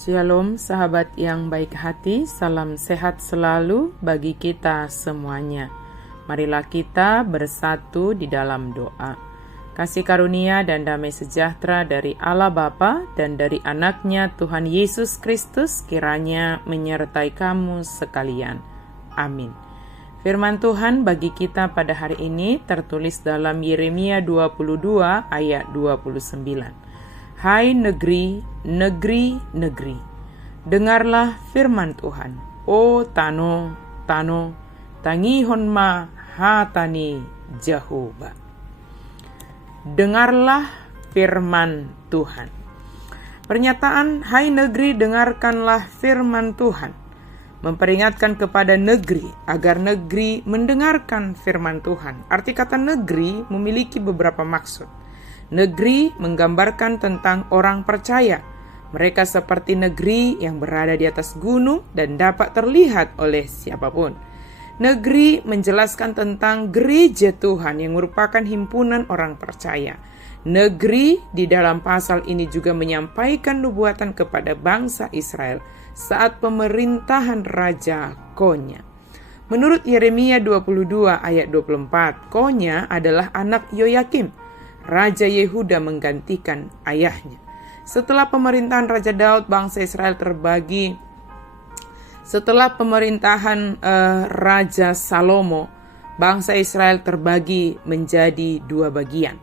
Shalom sahabat yang baik hati, salam sehat selalu bagi kita semuanya. Marilah kita bersatu di dalam doa. Kasih karunia dan damai sejahtera dari Allah Bapa dan dari anaknya Tuhan Yesus Kristus kiranya menyertai kamu sekalian. Amin. Firman Tuhan bagi kita pada hari ini tertulis dalam Yeremia 22 ayat 29. Hai negeri, negeri, negeri, dengarlah firman Tuhan. O tano, tano, tangihon ma hatani Jehovah. Dengarlah firman Tuhan. Pernyataan, hai negeri, dengarkanlah firman Tuhan, memperingatkan kepada negeri agar negeri mendengarkan firman Tuhan. Arti kata negeri memiliki beberapa maksud. Negeri menggambarkan tentang orang percaya. Mereka seperti negeri yang berada di atas gunung dan dapat terlihat oleh siapapun. Negeri menjelaskan tentang gereja Tuhan yang merupakan himpunan orang percaya. Negeri di dalam pasal ini juga menyampaikan nubuatan kepada bangsa Israel saat pemerintahan Raja Konya. Menurut Yeremia 22 ayat 24, Konya adalah anak Yoyakim. Raja Yehuda menggantikan ayahnya. Setelah pemerintahan Raja Daud, bangsa Israel terbagi. Setelah pemerintahan Raja Salomo, bangsa Israel terbagi menjadi dua bagian.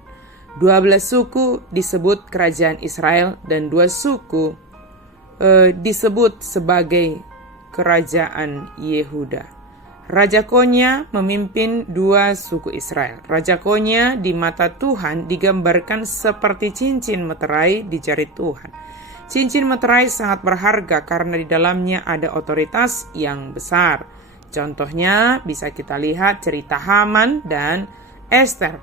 12 suku disebut kerajaan Israel dan 2 suku disebut sebagai kerajaan Yehuda. Raja Konya memimpin 2 suku Israel. Raja Konya di mata Tuhan digambarkan seperti cincin meterai di jari Tuhan. Cincin meterai sangat berharga karena di dalamnya ada otoritas yang besar. Contohnya bisa kita lihat cerita Haman dan Esther.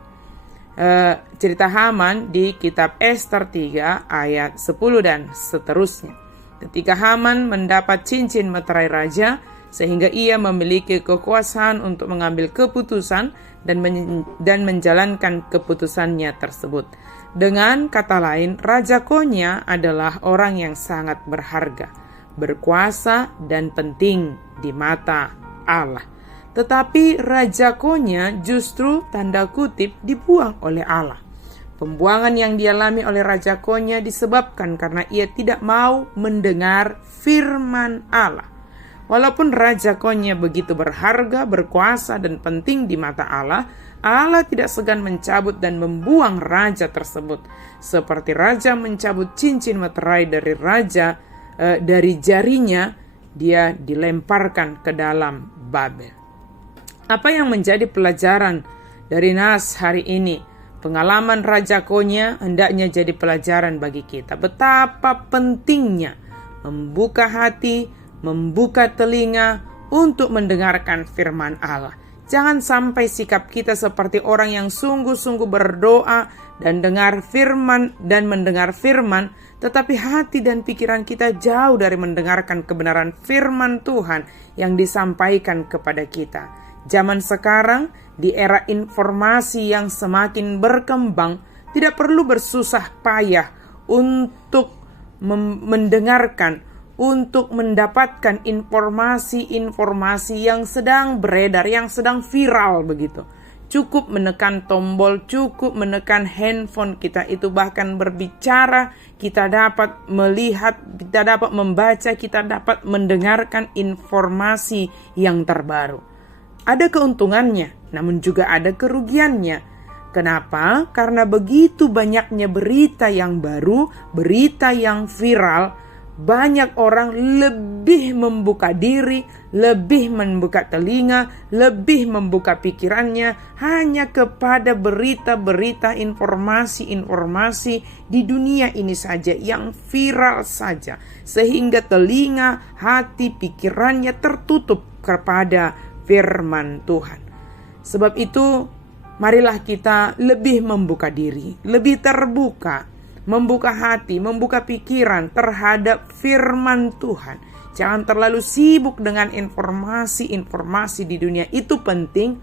Cerita Haman di kitab Esther 3 ayat 10 dan seterusnya. Ketika Haman mendapat cincin meterai raja, sehingga ia memiliki kekuasaan untuk mengambil keputusan dan menjalankan keputusannya tersebut. Dengan kata lain, Raja Konya adalah orang yang sangat berharga, berkuasa dan penting di mata Allah. Tetapi Raja Konya justru tanda kutip dibuang oleh Allah. Pembuangan yang dialami oleh Raja Konya disebabkan karena ia tidak mau mendengar firman Allah. Walaupun Raja Konya begitu berharga, berkuasa, dan penting di mata Allah, Allah tidak segan mencabut dan membuang raja tersebut. Seperti raja mencabut cincin meterai dari jarinya, dia dilemparkan ke dalam Babel. Apa yang menjadi pelajaran dari nas hari ini? Pengalaman Raja Konya hendaknya jadi pelajaran bagi kita. Betapa pentingnya membuka hati, membuka telinga untuk mendengarkan firman Allah. Jangan sampai sikap kita seperti orang yang sungguh-sungguh berdoa dan mendengar firman, tetapi hati dan pikiran kita jauh dari mendengarkan kebenaran firman Tuhan yang disampaikan kepada kita. Zaman sekarang, di era informasi yang semakin berkembang, tidak perlu bersusah payah untuk mendengarkan, untuk mendapatkan informasi-informasi yang sedang beredar, yang sedang viral begitu. Cukup menekan tombol, cukup menekan handphone kita itu, bahkan berbicara, kita dapat melihat, kita dapat membaca, kita dapat mendengarkan informasi yang terbaru. Ada keuntungannya, namun juga ada kerugiannya. Kenapa? Karena begitu banyaknya berita yang baru, berita yang viral, banyak orang lebih membuka diri, lebih membuka telinga, lebih membuka pikirannya hanya kepada berita-berita, informasi-informasi di dunia ini saja yang viral saja, sehingga telinga, hati, pikirannya tertutup kepada firman Tuhan. Sebab itu, marilah kita lebih membuka diri, lebih terbuka, membuka hati, membuka pikiran terhadap firman Tuhan. Jangan terlalu sibuk dengan informasi-informasi di dunia. Itu penting.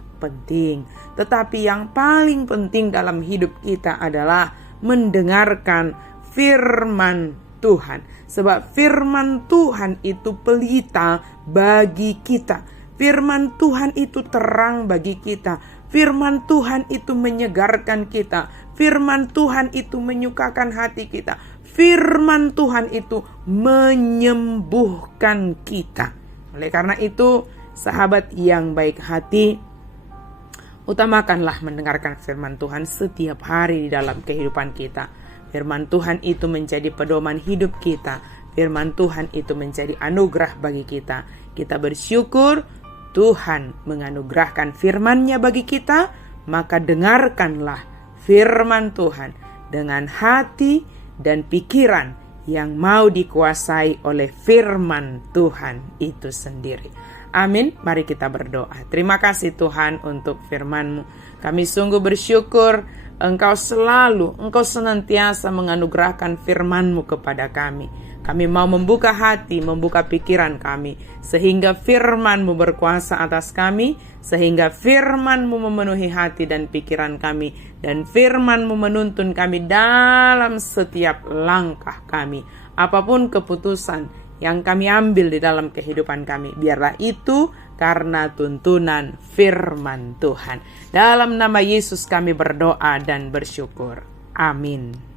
Tetapi yang paling penting dalam hidup kita adalah mendengarkan firman Tuhan. Sebab firman Tuhan itu pelita bagi kita. Firman Tuhan itu terang bagi kita. Firman Tuhan itu menyegarkan kita. Firman Tuhan itu menyukakan hati kita. Firman Tuhan itu menyembuhkan kita. Oleh karena itu, sahabat yang baik hati, utamakanlah mendengarkan firman Tuhan setiap hari di dalam kehidupan kita. Firman Tuhan itu menjadi pedoman hidup kita. Firman Tuhan itu menjadi anugerah bagi kita. Kita bersyukur Tuhan menganugerahkan firman-Nya bagi kita, maka dengarkanlah firman Tuhan dengan hati dan pikiran yang mau dikuasai oleh firman Tuhan itu sendiri. Amin. Mari kita berdoa. Terima kasih Tuhan untuk firman-Mu. Kami sungguh bersyukur Engkau senantiasa menganugerahkan firman-Mu kepada kami. Kami mau membuka hati, membuka pikiran kami, sehingga firman-Mu berkuasa atas kami, sehingga firman-Mu memenuhi hati dan pikiran kami, dan firman-Mu menuntun kami dalam setiap langkah kami. Apapun keputusan yang kami ambil di dalam kehidupan kami, biarlah itu karena tuntunan firman Tuhan. Dalam nama Yesus kami berdoa dan bersyukur. Amin.